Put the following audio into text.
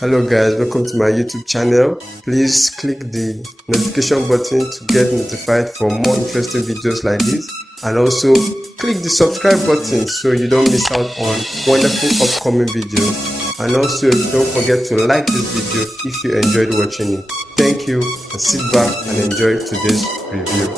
Hello guys, welcome to my YouTube channel. Please click the notification button to get notified for more interesting videos like this, and also click the subscribe button so you don't miss out on wonderful upcoming videos. And also don't forget to like this video if you enjoyed watching it. Thank you, and sit back and enjoy today's review.